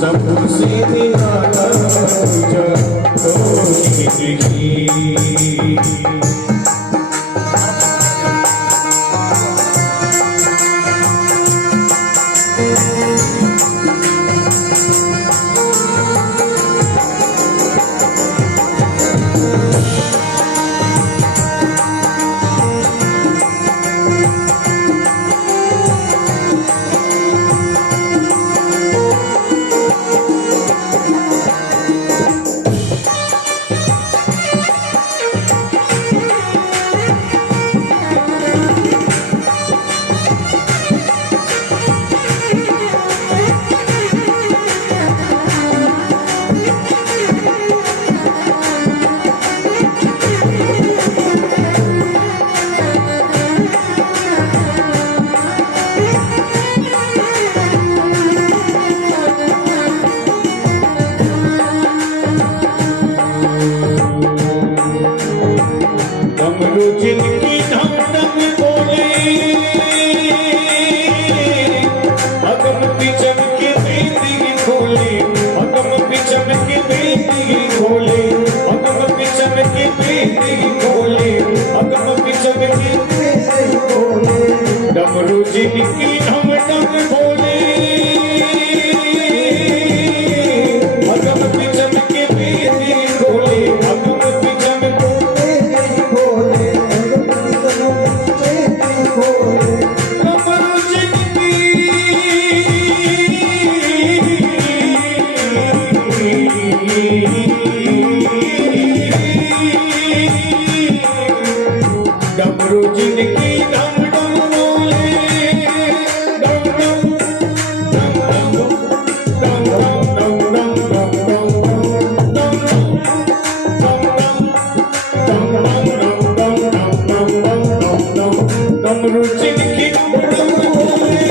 सबसे निराला तुझा कोई नहीं। जिनकी धम धम बोले अगम पिचम के बेदी खोले, अगम पिचम के बेदी खोले, अगम पिचम के बेदी खोले, अगम पिचम के बेदी खोले। डमरू जिनकी धम धम बोले अगम पिचम के बेदी खोले, अगम पिचम के बेदी खोले। डमरू जिनकी डम डम बोले, डम डम डम डम डम डम डम डम डम डम। डमरू जिनकी डम डम बोले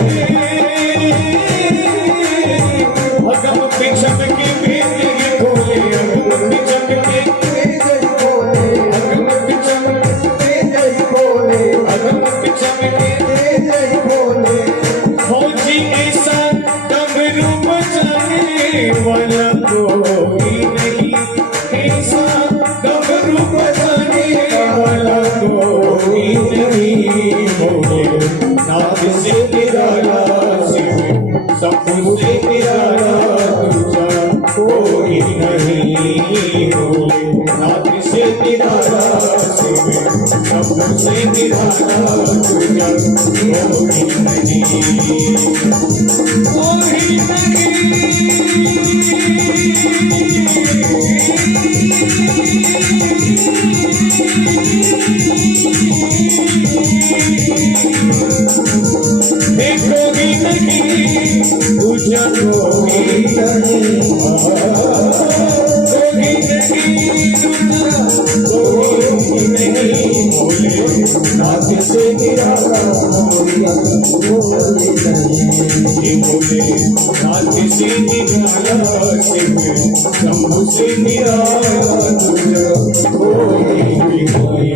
अगम पिचम के बेदी खोले, अगम पिचम के बेदी खोले, अगम पिचम के बेदी खोले, अगम पिचम के बेदी खोले। फौजी ऐसा डमरू बजाने वाला कोई नहीं, ऐसा डमरू बजाने वाला कोई नहीं। बोले नाथ से निराला शिव, सबसे निराला तुझा कोई नहीं। बोले नाथ से निराला शिव, सबसे निराला तुझा कोई नहीं, कोई नहीं। देखोगी नहीं तुझा कोई नहीं, कोई नहीं तुझा कोई नहीं। बोले नाथ से निराला बोले नाथ से निराला शिव, शंभु से निराला तुझा कोई नहीं।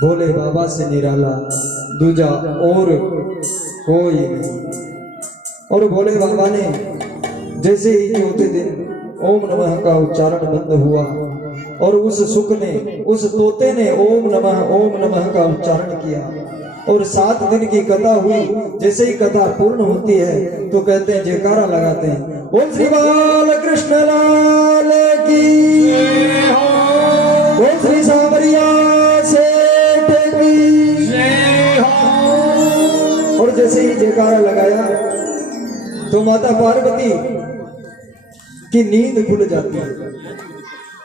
भोले बाबा से निराला दूजा और कोई नहीं। और भोले बाबा ने जैसे ही चौथे दिन ओम नमः का उच्चारण बंद हुआ और उस सुख ने, उस तोते ने ओम नमः का उच्चारण किया और 7 दिन की कथा हुई। जैसे ही कथा पूर्ण होती है तो कहते हैं, जयकारा लगाते हैं, बोल श्री बाल कृष्ण लाल की, बोल श्री सांवरिया सेठ की। और जैसे ही जयकारा लगाया तो माता पार्वती की नींद खुल जाती है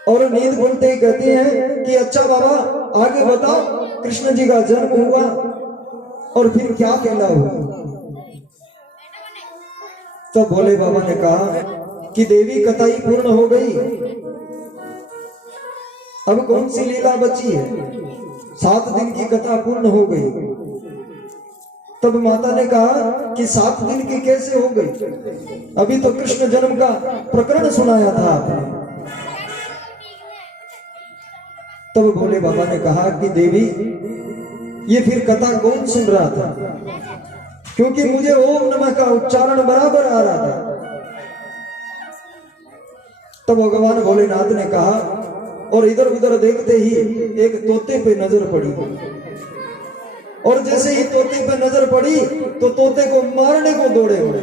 और नींद खुलते ही कहती है कि अच्छा बाबा आगे बताओ, कृष्ण जी का जन्म हुआ और फिर क्या कहना हुआ। तो भोले बाबा ने कहा कि देवी कथा ही पूर्ण हो गई, अब कौन सी लीला बची है, 7 दिन की कथा पूर्ण हो गई। तब माता ने कहा कि 7 दिन की कैसे हो गई, अभी तो कृष्ण जन्म का प्रकरण सुनाया था आपने। तब भोले बाबा ने कहा कि देवी ये फिर कथा कौन सुन रहा था, क्योंकि मुझे ओम नमः का उच्चारण बराबर आ रहा था। तब भगवान भोलेनाथ ने कहा, और इधर उधर देखते ही एक तोते पे नजर पड़ी और जैसे ही तोते पे नजर पड़ी तो तोते को मारने को दौड़े हुए,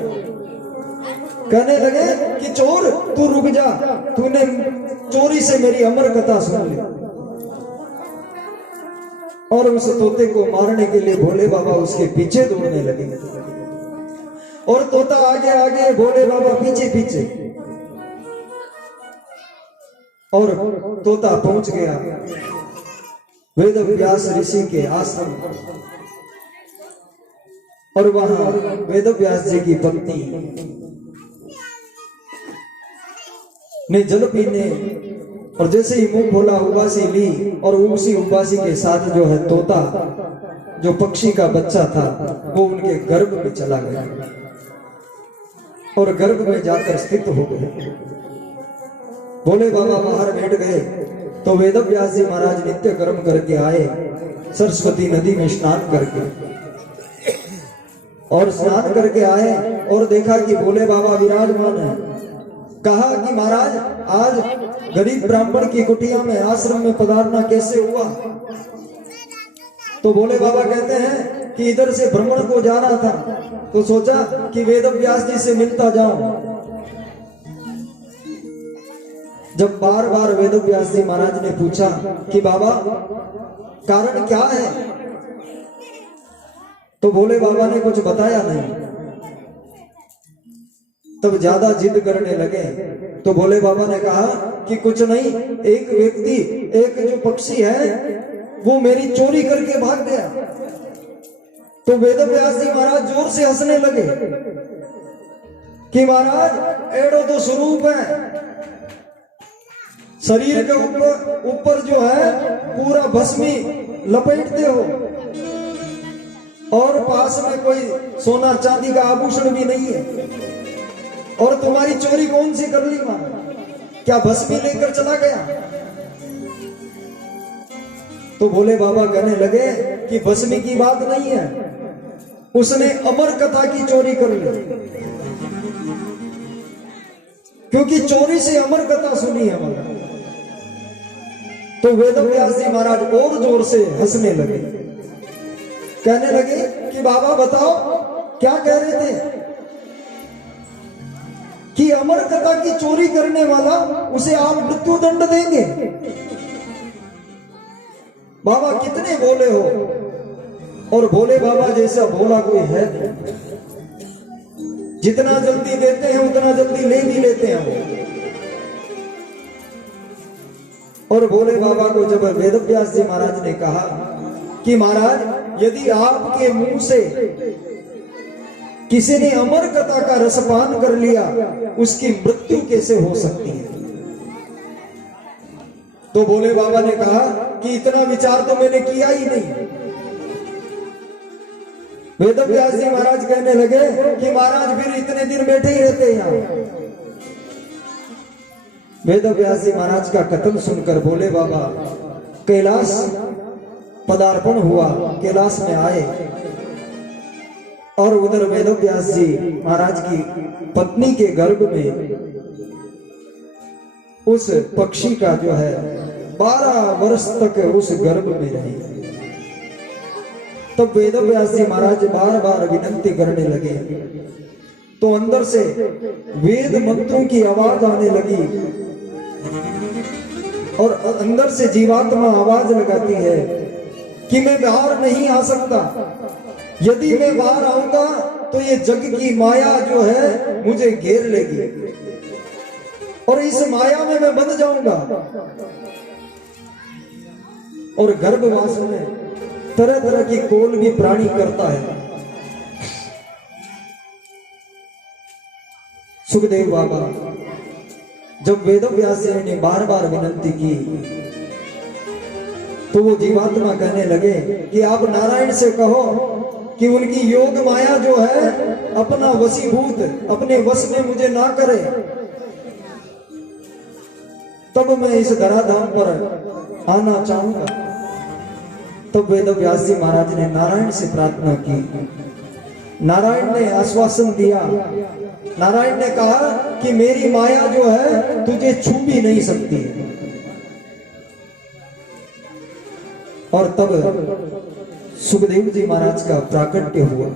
कहने लगे कि चोर तू रुक जा, तूने चोरी से मेरी अमर कथा सुन ली। और उस तोते को मारने के लिए भोले बाबा उसके पीछे दौड़ने लगे और तोता आगे आगे, भोले बाबा पीछे पीछे। और तोता पहुंच गया वेद व्यास ऋषि के आश्रम और वहां वेद व्यास जी की पत्नी ने जल पीने और जैसे ही मुंह खोला उबासी ली और उसी उबासी के साथ जो है तोता, जो पक्षी का बच्चा था, वो उनके गर्भ में चला गया और गर्भ में जाकर स्थित हो गए। भोले बाबा बाहर बैठ गए तो वेद व्यास जी महाराज नित्य कर्म करके आए, सरस्वती नदी में स्नान करके, और स्नान करके आए और देखा कि भोले बाबा विराजमान है। कहा कि महाराज आज गरीब ब्राह्मण की कुटिया में आश्रम में पधारना कैसे हुआ। तो भोले बाबा कहते हैं कि इधर से भ्रमण को जा रहा था तो सोचा कि वेद व्यास जी से मिलता जाऊं। जब बार बार वेद व्यास जी महाराज ने पूछा कि बाबा कारण क्या है, तो भोले बाबा ने कुछ बताया नहीं। तब ज्यादा जिद करने लगे तो भोले बाबा ने कहा कि कुछ नहीं, एक व्यक्ति, एक जो पक्षी है वो मेरी चोरी करके भाग गया। तो वेद व्यास जी महाराज जोर से हंसने लगे कि महाराज एड़ो तो स्वरूप है, शरीर के ऊपर जो है पूरा भस्मी लपेटते हो और पास में कोई सोना चांदी का आभूषण भी नहीं है, और तुम्हारी चोरी कौन सी कर ली महाराज, क्या भस्मी लेकर चला गया। तो भोले बाबा कहने लगे कि भस्मी की बात नहीं है, उसने अमर कथा की चोरी कर ली, क्योंकि चोरी से अमर कथा सुनी है हमारा। तो वेद व्यास जी महाराज और जोर से हंसने लगे, कहने लगे कि बाबा बताओ क्या कह रहे थे कि अमर कथा की चोरी करने वाला उसे आप मृत्यु दंड देंगे। बाबा कितने भोले हो, और भोले बाबा जैसा भोला कोई है नहीं। जितना जल्दी देते हैं उतना जल्दी ले भी लेते हैं। और भोले बाबा को जब वेद व्यास जी महाराज ने कहा कि महाराज यदि आपके मुंह से किसी ने अमर कथा का रसपान कर लिया उसकी मृत्यु कैसे हो सकती है। तो भोले बाबा ने कहा कि इतना विचार तो मैंने किया ही नहीं। वेद व्यास जी महाराज कहने लगे कि महाराज फिर इतने दिन बैठे ही रहते यहाँ। वेद व्यास जी महाराज का कथन सुनकर भोले बाबा कैलाश पदार्पण हुआ, कैलाश में आए और उधर वेद व्यास जी महाराज की पत्नी के गर्भ में उस पक्षी का जो है 12 वर्ष तक उस गर्भ में रही। तब वेद व्यास जी महाराज बार बार विनती करने लगे तो अंदर से वेद मंत्रों की आवाज आने लगी और अंदर से जीवात्मा आवाज लगाती है कि मैं बाहर नहीं आ सकता, यदि मैं बाहर आऊंगा तो ये जग की माया जो है मुझे घेर लेगी और इस माया में मैं बंध जाऊंगा। और गर्भवास में तरह तरह की कोल भी प्राणी करता है। सुखदेव बाबा जब वेद व्यास जी ने बार बार विनती की तो वो जीवात्मा कहने लगे कि आप नारायण से कहो कि उनकी योग माया जो है अपना वशीभूत अपने वश में मुझे ना करे, तब मैं इस धराधाम पर आना चाहूंगा। तब वेद व्यास जी महाराज ने नारायण से प्रार्थना की। नारायण ने आश्वासन दिया, नारायण ने कहा कि मेरी माया जो है तुझे छू भी नहीं सकती। और तब सुखदेव जी महाराज का प्राकट्य हुआ।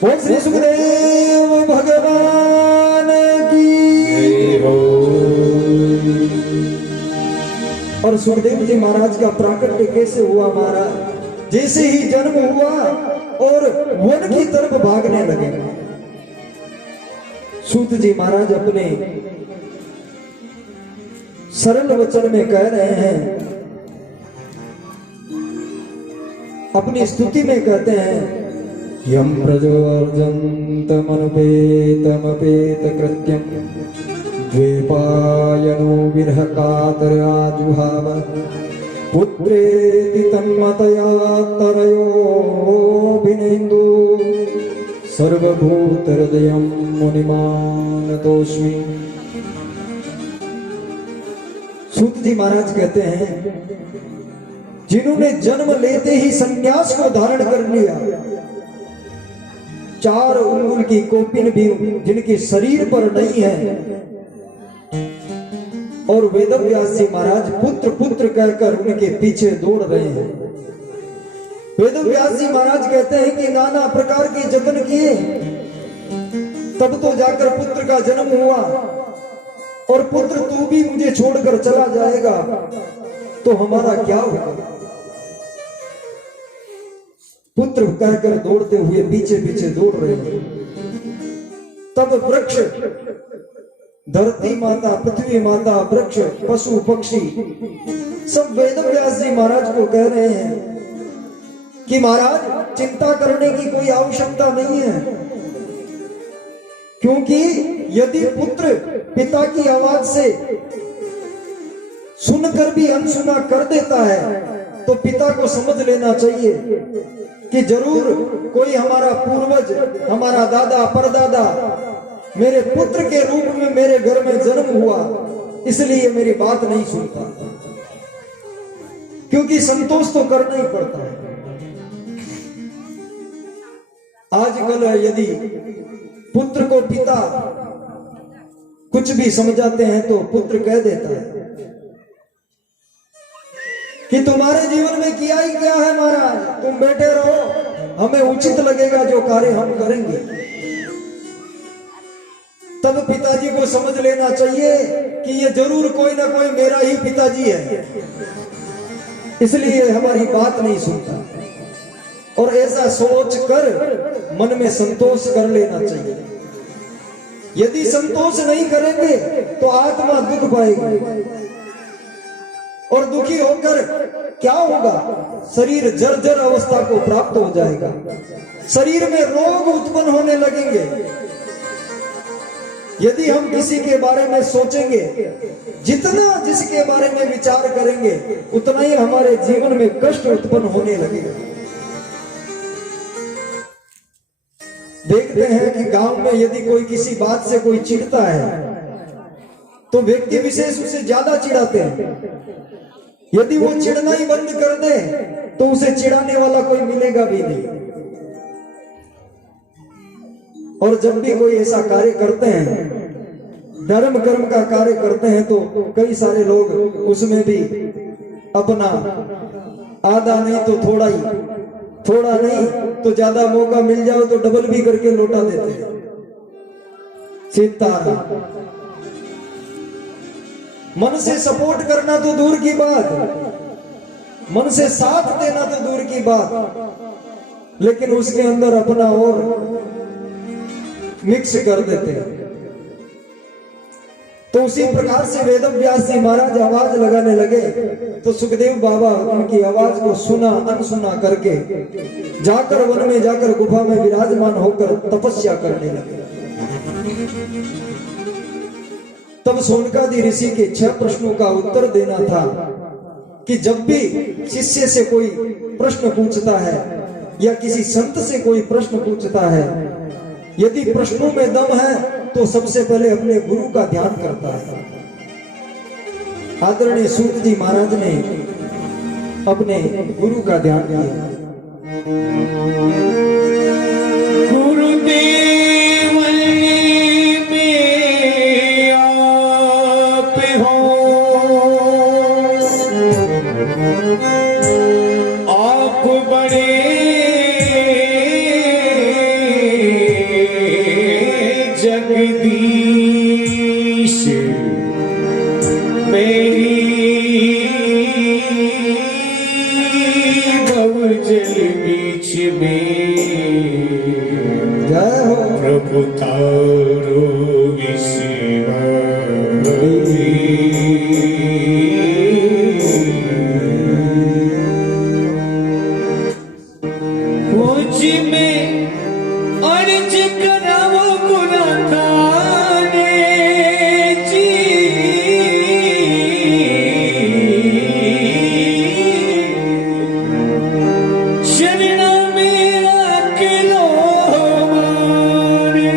बोल श्री सुखदेव भगवान की। और सुखदेव जी महाराज का प्राकट्य कैसे हुआ महाराज? जैसे ही जन्म हुआ और वन की तरफ भागने लगे। सूत जी महाराज अपने सरल वचन में कह रहे हैं, अपनी स्तुति में कहते हैं, यम प्रजोर्जन्तमनुपेतमपेत कृत्यं द्वैपायनो विरह कातराजुहाव पुत्रेति तन्मतया तरयोभिनेन्दु सर्वभूत हृदयं मुनिमानतोऽस्मि। सूत जी महाराज कहते हैं, जिन्होंने जन्म लेते ही संन्यास को धारण कर लिया, 4 उंगुल की कोपिन भी जिनके शरीर पर नहीं है, और वेदव्यास जी महाराज पुत्र पुत्र कहकर उनके पीछे दौड़ रहे हैं। वेदव्यास जी महाराज कहते हैं कि नाना प्रकार के जतन किए, तब तो जाकर पुत्र का जन्म हुआ, और पुत्र तू भी मुझे छोड़कर चला जाएगा तो हमारा क्या होगा? पुत्र कहकर दौड़ते हुए पीछे पीछे दौड़ रहे हैं। तब वृक्ष, धरती माता, पृथ्वी माता, वृक्ष, पशु पक्षी सब वेदव्यास जी महाराज को कह रहे हैं कि महाराज चिंता करने की कोई आवश्यकता नहीं है, क्योंकि यदि पुत्र पिता की आवाज से सुनकर भी अनसुना कर देता है तो पिता को समझ लेना चाहिए कि जरूर कोई हमारा पूर्वज, हमारा दादा परदादा मेरे पुत्र के रूप में मेरे घर में जन्म हुआ, इसलिए मेरी बात नहीं सुनता, क्योंकि संतोष तो करना ही पड़ता है। आजकल यदि पुत्र को पिता कुछ भी समझाते हैं तो पुत्र कह देता है कि तुम्हारे जीवन में किया ही क्या है महाराज, तुम बैठे रहो, हमें उचित लगेगा जो कार्य हम करेंगे। तब पिताजी को समझ लेना चाहिए कि ये जरूर कोई ना कोई मेरा ही पिताजी है, इसलिए हमारी बात नहीं सुनता, और ऐसा सोच कर मन में संतोष कर लेना चाहिए। यदि संतोष नहीं करेंगे तो आत्मा दुख पाएगी, और दुखी होकर क्या होगा? शरीर जर्जर अवस्था को प्राप्त हो जाएगा, शरीर में रोग उत्पन्न होने लगेंगे। यदि हम किसी के बारे में सोचेंगे, जितना जिसके बारे में विचार करेंगे, उतना ही हमारे जीवन में कष्ट उत्पन्न होने लगेगा। देखते हैं कि गांव में यदि कोई किसी बात से कोई चिढ़ता है तो व्यक्ति विशेष उसे ज्यादा चिढ़ाते हैं। यदि वो चिढ़ना ही बंद कर दे तो उसे चिढ़ाने वाला कोई मिलेगा भी नहीं। और जब भी कोई ऐसा कार्य करते हैं, धर्म कर्म का कार्य करते हैं, तो कई सारे लोग उसमें भी अपना आधा नहीं तो थोड़ा ही, थोड़ा नहीं तो ज्यादा मौका मिल जाओ तो डबल भी करके लौटा देते हैं। सीताराम। मन से सपोर्ट करना तो दूर की बात, मन से साथ देना तो दूर की बात, लेकिन उसके अंदर अपना और मिक्स कर देते हैं। तो उसी प्रकार से वेदव्यास जी महाराज आवाज लगाने लगे तो सुखदेव बाबा उनकी आवाज को सुना अनसुना करके जाकर वन में जाकर गुफा में विराजमान होकर तपस्या करने लगे। तब सोनकादि ऋषि के 6 प्रश्नों का उत्तर देना था कि जब भी शिष्य से कोई प्रश्न पूछता है या किसी संत से कोई प्रश्न पूछता है, यदि प्रश्नों में दम है तो सबसे पहले अपने गुरु का ध्यान करता है। आदरणीय सूत जी महाराज ने अपने गुरु का ध्यान किया। गुरुदेव में आप हो, आप बड़े जगदीश, मेरी भवजल बीच में जय हो प्रभु तारो मुझ में अर्ज करावो गुनाथाने जी, शरणा मेरा किलो मारे।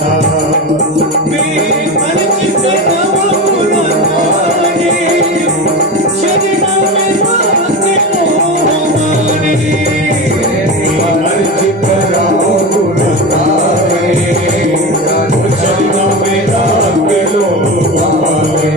गुणता मैं अर्ज करावो गुणता शरणों में राखे हमारे अर्ज करावो गुणता शरणों में राखे लो हमारे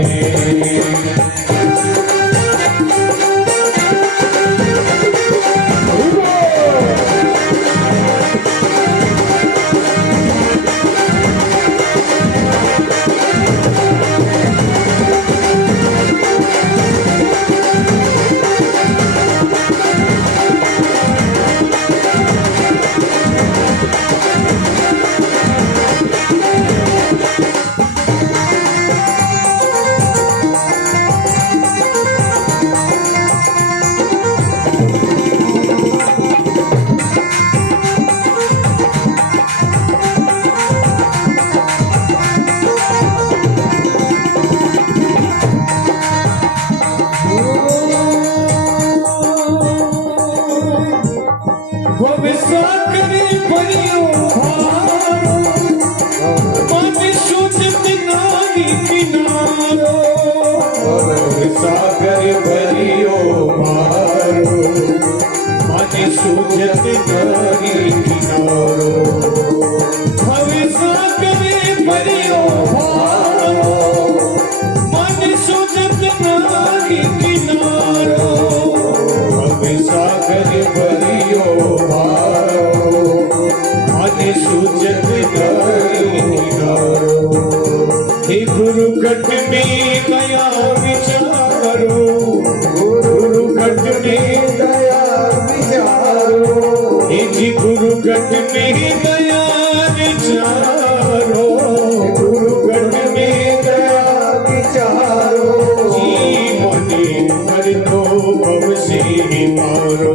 साकरे परियो भारो माने सूझत नारी किनारो सागर परियो भारो माने सूझत नारी किनारो हवे साकरे परियो भारो माने सूझत नारी किनारो हवे सागर परियो सूचत हे गुरु कट में दया विचारो गुरु कट में दया विचारो हे जी गुरु कट में दया विचारो गुरु कट में दया विचारो जी मने कर दो भव से मारो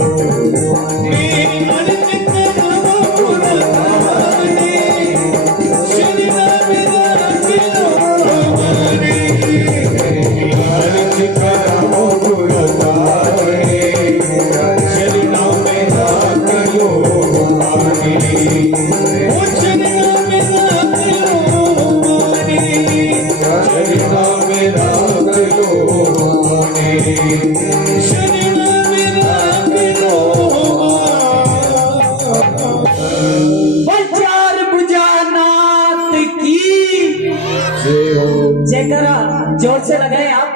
जयकारा जोर से लगाए आप।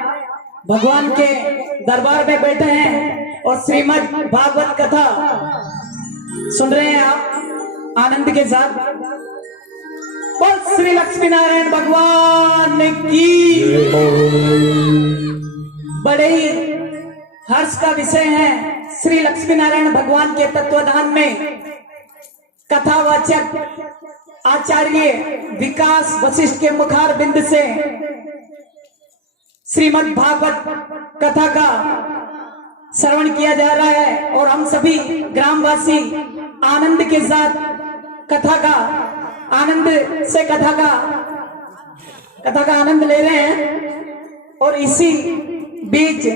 भगवान के दरबार में बैठे हैं और श्रीमद् भागवत कथा सुन रहे हैं आप आनंद के साथ। और श्री लक्ष्मी नारायण भगवान की बड़े ही हर्ष का विषय है। श्री लक्ष्मी नारायण भगवान के तत्वधान में कथावाचक आचार्य विकास वशिष्ठ के मुखार बिंद से श्रीमद् भागवत कथा का श्रवण किया जा रहा है और हम सभी ग्रामवासी आनंद के साथ कथा का आनंद ले रहे हैं। और इसी बीच